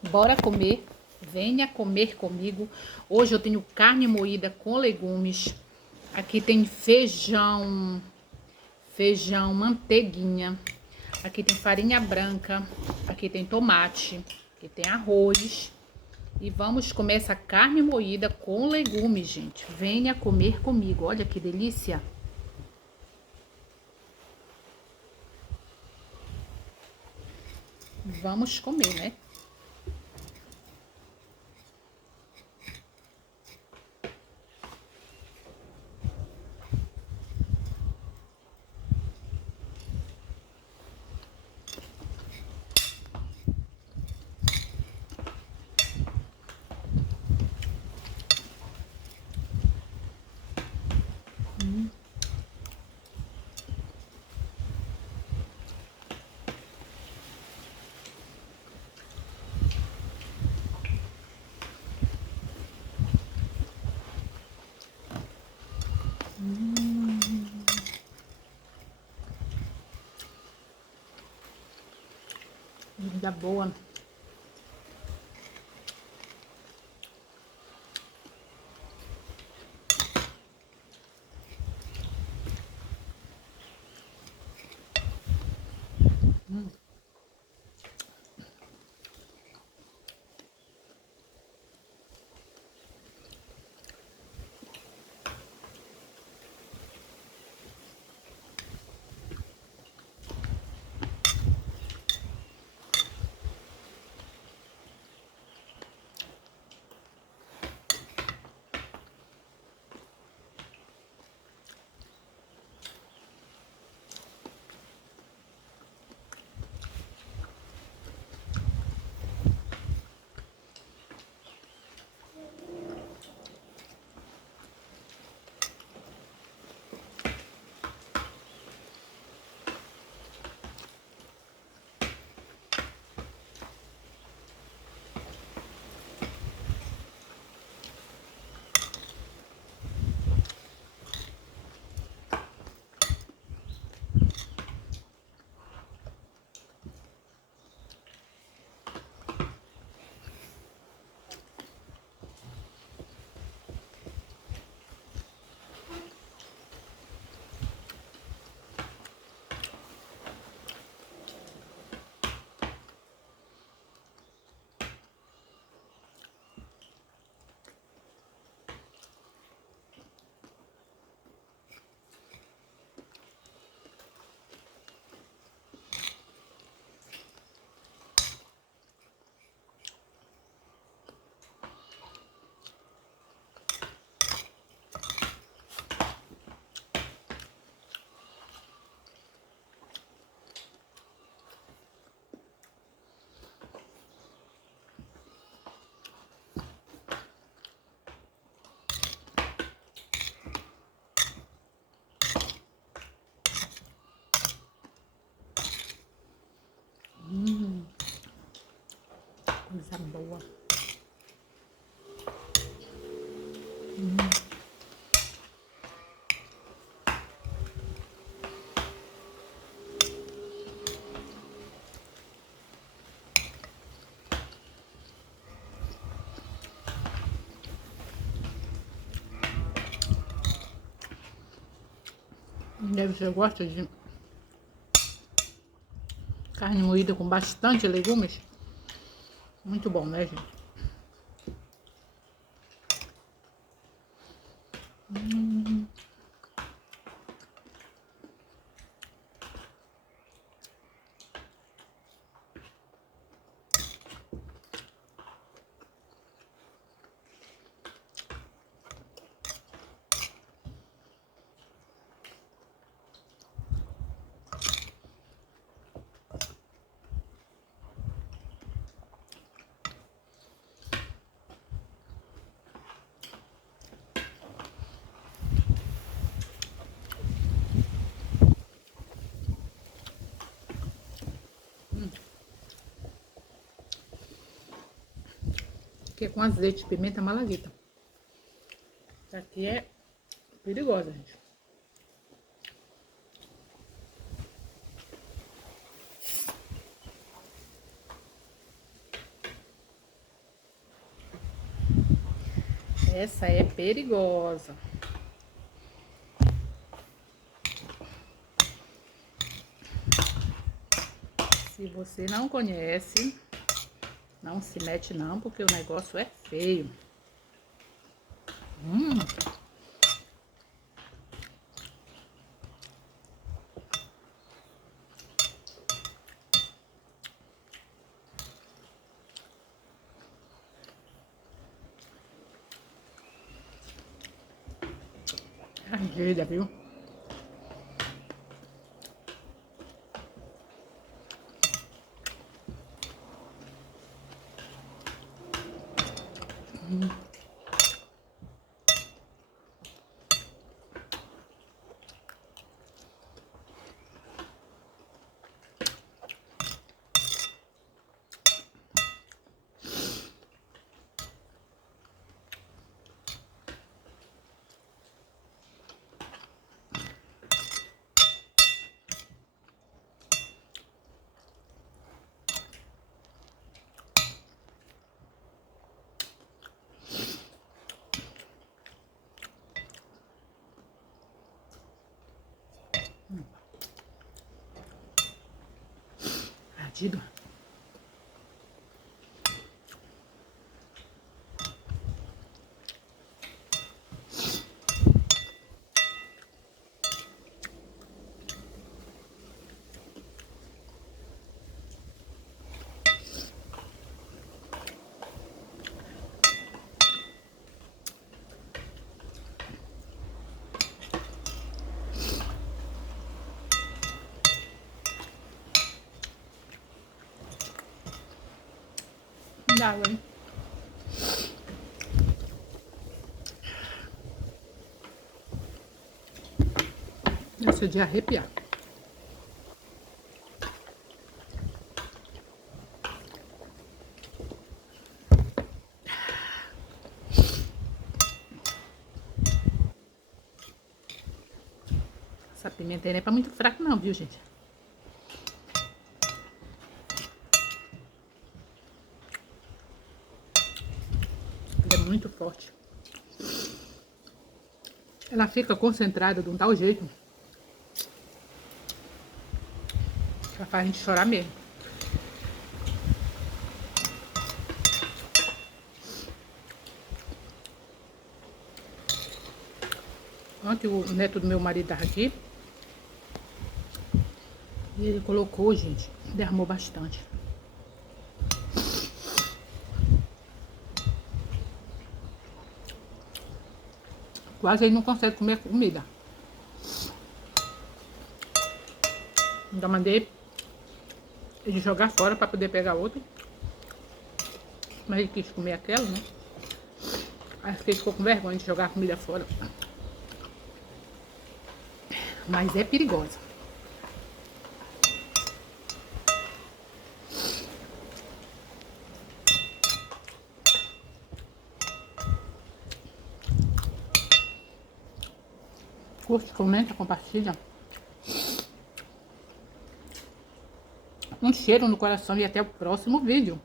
Bora comer, venha comer comigo. Hoje eu tenho carne moída com legumes. Aqui tem feijão, manteiguinha. Aqui tem farinha branca, aqui tem tomate, aqui tem arroz. E vamos comer essa carne moída com legumes, gente. Venha comer comigo, olha que delícia. Vamos comer, né? Vida boa. Coisa boa. Você gosta de carne moída com bastante legumes? Muito bom, né, gente? Que é com azeite, pimenta malagueta. Isso aqui é perigosa, gente. Essa é perigosa. Se você não conhece, não se mete não, porque o negócio é feio. Argida, viu? Ardido. Dá, hein? Essa é de arrepiar. Essa pimenta aí não é pra muito fraco não, viu, gente? Ela é muito forte. Ela fica concentrada de um tal jeito. Ela faz a gente chorar mesmo. Ontem o neto do meu marido tava aqui. E ele colocou, gente, derramou bastante. Quase ele não consegue comer comida. Ainda mandei ele jogar fora para poder pegar outra. Mas ele quis comer aquela, né? Acho que ele ficou com vergonha de jogar a comida fora. Mas é perigosa. Curte, comenta, compartilha. Um cheiro no coração e até o próximo vídeo.